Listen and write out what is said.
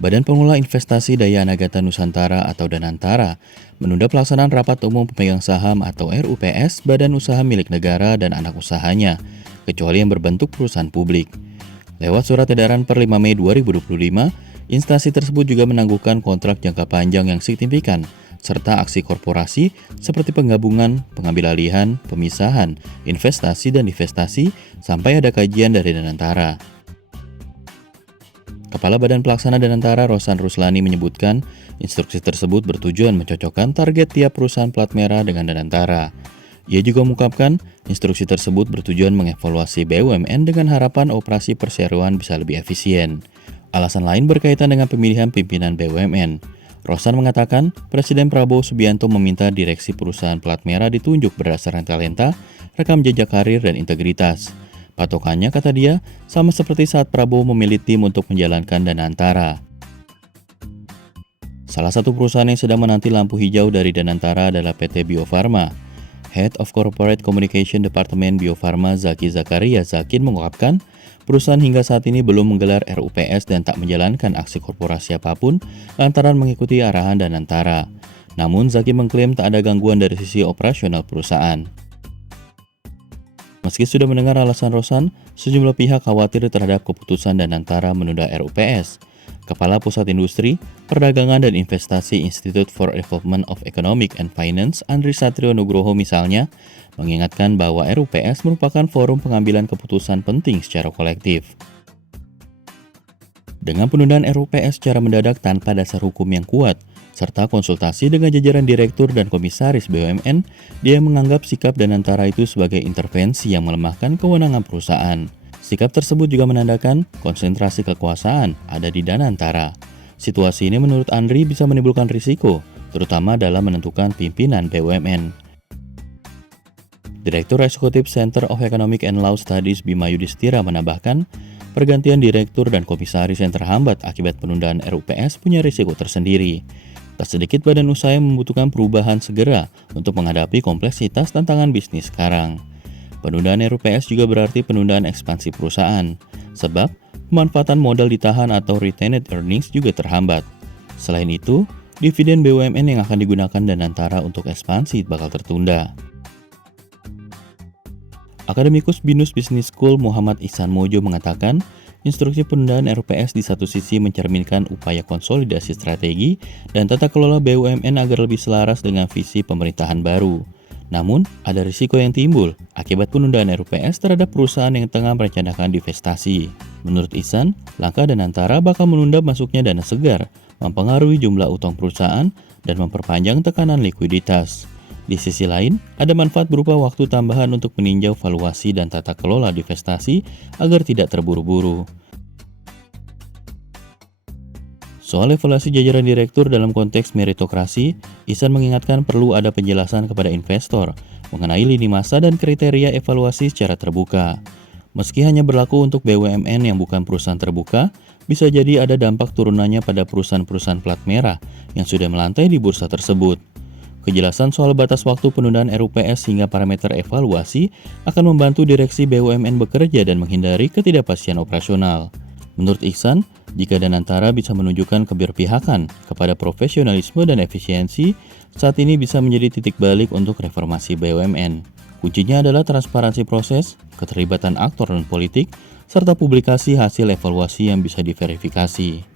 Badan Pengelola Investasi Daya Anagata Nusantara atau Danantara menunda pelaksanaan rapat umum pemegang saham atau RUPS Badan Usaha Milik Negara dan anak usahanya, kecuali yang berbentuk perusahaan publik. Lewat surat edaran per 5 Mei 2025, instansi tersebut juga menangguhkan kontrak jangka panjang yang signifikan, serta aksi korporasi seperti penggabungan, pengambil alihan, pemisahan, investasi dan divestasi, sampai ada kajian dari Danantara. Kepala Badan Pelaksana Danantara Rosan Ruslani menyebutkan, instruksi tersebut bertujuan mencocokkan target tiap perusahaan plat merah dengan Danantara. Ia juga mengungkapkan, instruksi tersebut bertujuan mengevaluasi BUMN dengan harapan operasi perseroan bisa lebih efisien. Alasan lain berkaitan dengan pemilihan pimpinan BUMN. Rosan mengatakan, Presiden Prabowo Subianto meminta direksi perusahaan plat merah ditunjuk berdasarkan talenta, rekam jejak karir, dan integritas. Patokannya, kata dia, sama seperti saat Prabowo memilih tim untuk menjalankan Danantara. Salah satu perusahaan yang sedang menanti lampu hijau dari Danantara adalah PT Bio Farma. Head of Corporate Communication Departemen Bio Farma Zaki Zakaria Zakin mengungkapkan, perusahaan hingga saat ini belum menggelar RUPS dan tak menjalankan aksi korporasi apapun lantaran mengikuti arahan Danantara. Namun Zaki mengklaim tak ada gangguan dari sisi operasional perusahaan. Meski sudah mendengar alasan Rosan, sejumlah pihak khawatir terhadap keputusan Danantara menunda RUPS. Kepala Pusat Industri, Perdagangan dan Investasi Institute for Development of Economic and Finance, Andri Satrio Nugroho misalnya, mengingatkan bahwa RUPS merupakan forum pengambilan keputusan penting secara kolektif. Dengan penundaan RUPS secara mendadak tanpa dasar hukum yang kuat, serta konsultasi dengan jajaran direktur dan komisaris BUMN, dia menganggap sikap Danantara itu sebagai intervensi yang melemahkan kewenangan perusahaan. Sikap tersebut juga menandakan konsentrasi kekuasaan ada di Danantara. Situasi ini menurut Andri bisa menimbulkan risiko, terutama dalam menentukan pimpinan BUMN. Direktur Eksekutif Center of Economic and Law Studies Bima Yudhistira menambahkan, pergantian direktur dan komisaris yang terhambat akibat penundaan RUPS punya risiko tersendiri. Tak sedikit badan usaha yang membutuhkan perubahan segera untuk menghadapi kompleksitas tantangan bisnis sekarang. Penundaan RUPS juga berarti penundaan ekspansi perusahaan, sebab pemanfaatan modal ditahan atau retained earnings juga terhambat. Selain itu, dividen BUMN yang akan digunakan Danantara untuk ekspansi bakal tertunda. Akademikus BINUS Business School Muhammad Ihsan Mojo mengatakan, instruksi penundaan RUPS di satu sisi mencerminkan upaya konsolidasi strategi dan tata kelola BUMN agar lebih selaras dengan visi pemerintahan baru. Namun, ada risiko yang timbul akibat penundaan RUPS terhadap perusahaan yang tengah merencanakan divestasi. Menurut Ihsan, langkah Danantara bakal menunda masuknya dana segar, mempengaruhi jumlah utang perusahaan, dan memperpanjang tekanan likuiditas. Di sisi lain, ada manfaat berupa waktu tambahan untuk meninjau valuasi dan tata kelola divestasi agar tidak terburu-buru. Soal evaluasi jajaran direktur dalam konteks meritokrasi, Ihsan mengingatkan perlu ada penjelasan kepada investor mengenai lini masa dan kriteria evaluasi secara terbuka. Meski hanya berlaku untuk BUMN yang bukan perusahaan terbuka, bisa jadi ada dampak turunannya pada perusahaan-perusahaan plat merah yang sudah melantai di bursa tersebut. Kejelasan soal batas waktu penundaan RUPS hingga parameter evaluasi akan membantu direksi BUMN bekerja dan menghindari ketidakpastian operasional. Menurut Ihsan, jika Danantara bisa menunjukkan keberpihakan kepada profesionalisme dan efisiensi, saat ini bisa menjadi titik balik untuk reformasi BUMN. Kuncinya adalah transparansi proses, keterlibatan aktor non-politik, serta publikasi hasil evaluasi yang bisa diverifikasi.